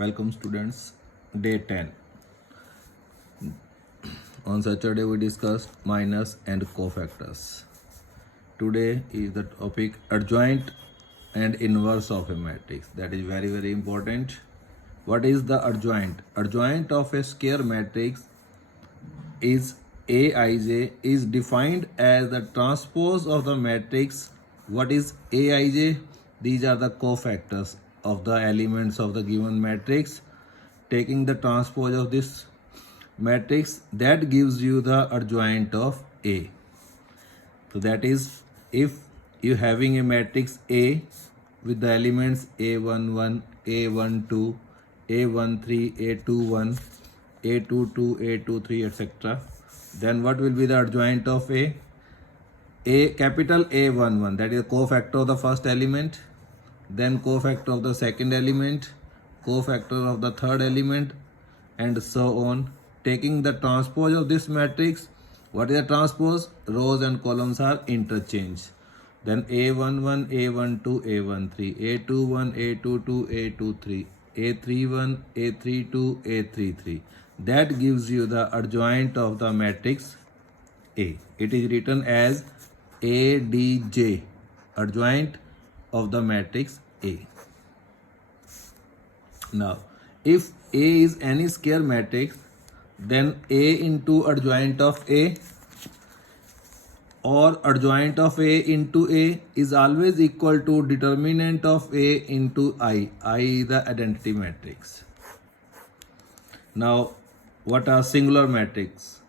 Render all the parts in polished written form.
Welcome students, day 10. On Saturday we discussed minus and cofactors. Today is the topic adjoint and inverse of a matrix. That is very important. What is the adjoint? Adjoint of a square matrix is Aij is defined as the transpose of the matrix. What is Aij? These are the cofactors of the elements of the given matrix. Taking the transpose of this matrix, that gives you the adjoint of A. So that is, if you having a matrix A with the elements A11, A12, A13, A21, A22, A23, etc. Then what will be the adjoint of A? A capital A11, that is cofactor of the first element, then cofactor of the second element, cofactor of the third element, and so on. Taking the transpose of this matrix, what is the transpose? Rows and columns are interchanged. Then A11, A12, A13, A21, A22, A23, A31, A32, A33. That gives you the adjoint of the matrix A. It is written as ADJ, adjoint of the matrix A. Now, if A is any square matrix, then A into adjoint of A or adjoint of A into A is always equal to determinant of A into I. I is the identity matrix. Now, what are singular matrix?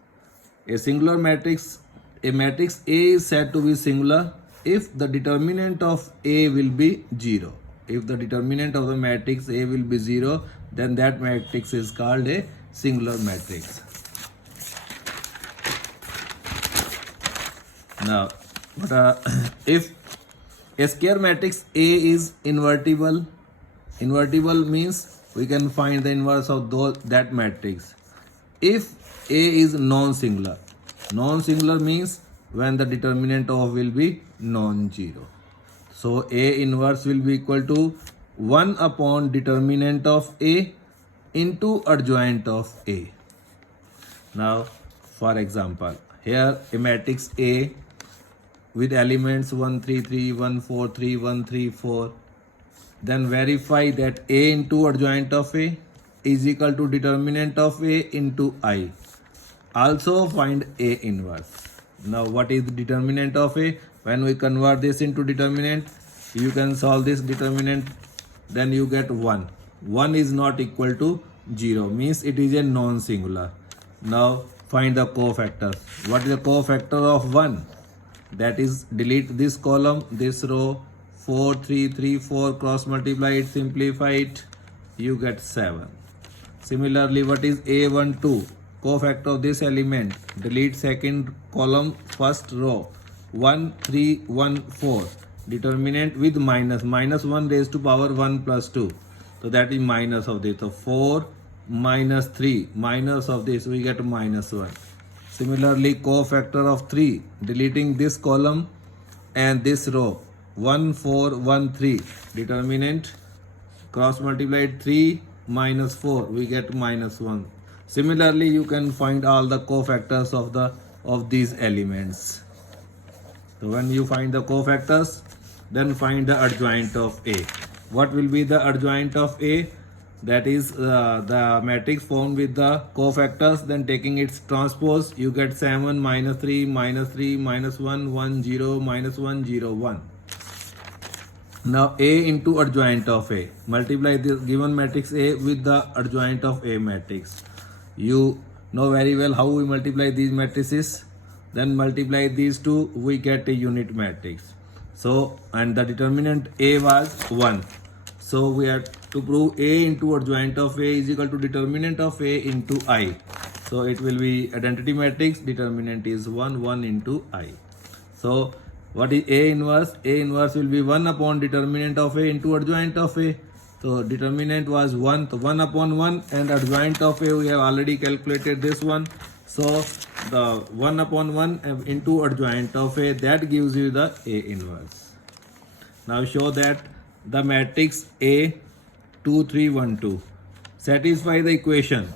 A singular matrix, a matrix A is said to be singular if the determinant of A will be 0. If the determinant of the matrix A will be 0, then that matrix is called a singular matrix. Now, if a square matrix A is invertible, invertible means we can find the inverse of that matrix. If A is non-singular, non-singular means when the determinant of will be non-zero. So A inverse will be equal to 1 upon determinant of A into adjoint of A. Now, for example, here a matrix A with elements 1, 3, 3, 1, 4, 3, 1, 3, 4. Then verify that A into adjoint of A is equal to determinant of A into I. Also find A inverse. Now what is the determinant of A? When we convert this into determinant, you can solve this determinant, then you get 1. 1 is not equal to 0, means it is a non-singular. Now find the cofactors. What is the cofactor of 1? That is, delete this column, this row, 4, 3, 3, 4, cross multiply it, simplify it, you get 7. Similarly, what is A12? Cofactor of this element, delete second column, first row, 1, 3, 1, 4. Determinant with minus 1 raised to power 1 plus 2. So that is minus of this. So 4 minus 3, minus of this, we get minus 1. Similarly, cofactor of 3, deleting this column and this row, 1, 4, 1, 3. Determinant, cross multiplied 3 minus 4, we get minus 1. Similarly, you can find all the cofactors of these elements. So when you find the cofactors, then find the adjoint of A. What will be the adjoint of A? That is the matrix formed with the cofactors, then taking its transpose, you get 7, minus 3, minus 3, minus 1, 1, 0, minus 1, 0, 1. Now A into adjoint of A. Multiply this given matrix A with the adjoint of A matrix. You know very well how we multiply these matrices. Then multiply these two, we get a unit matrix. So, and the determinant A was 1. So we have to prove A into adjoint of A is equal to determinant of A into I. So it will be identity matrix, determinant is 1, 1 into I. So what is A inverse? A inverse will be 1 upon determinant of A into adjoint of A. So determinant was 1, so 1 upon 1, and adjoint of A we have already calculated this one. So the 1 upon 1 into adjoint of A, that gives you the A inverse. Now show that the matrix A 2, 3, 1, 2 satisfy the equation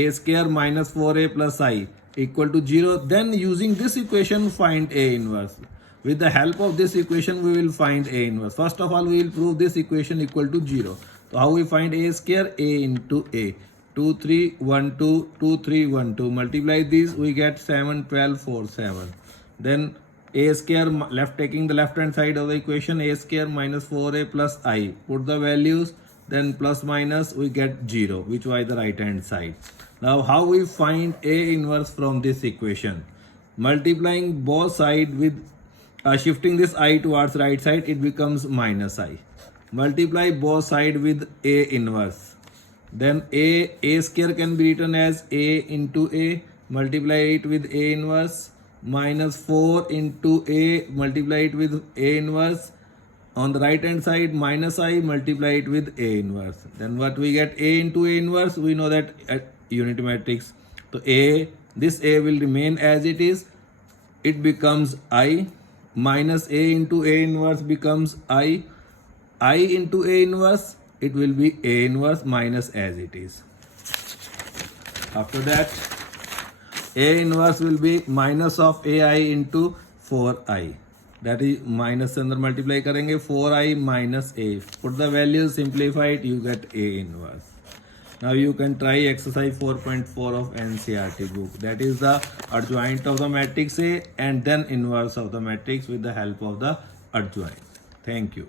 a square minus 4a plus I equal to 0, then using this equation find A inverse. With the help of this equation we will find A inverse. First of all we will prove this equation equal to 0. So how we find A square? A into A. 2 3 1 2 2 3 1 2. Multiply these, we get 7 12 4 7. Then a square, left, taking the left hand side of the equation, a square minus 4a plus I. Put the values, then plus minus, we get 0, which was the right hand side. Now how we find A inverse from this equation? Multiplying both sides with shifting this I towards right side, it becomes minus I. Multiply both sides with A inverse. Then A square can be written as A into A. Multiply it with A inverse. Minus 4 into A, multiply it with A inverse. On the right hand side, minus I, multiply it with A inverse. Then what we get? A into A inverse, we know that at unity matrix. So this A will remain as it is. It becomes I. Minus A into A inverse becomes I. I into A inverse, it will be A inverse minus as it is. After that, A inverse will be minus of AI into 4I. That is minus अंदर multiply करेंगे 4I minus A. Put the values, simplify it, you get A inverse. Now you can try exercise 4.4 of NCERT book. That is the adjoint of the matrix A and then inverse of the matrix with the help of the adjoint. Thank you.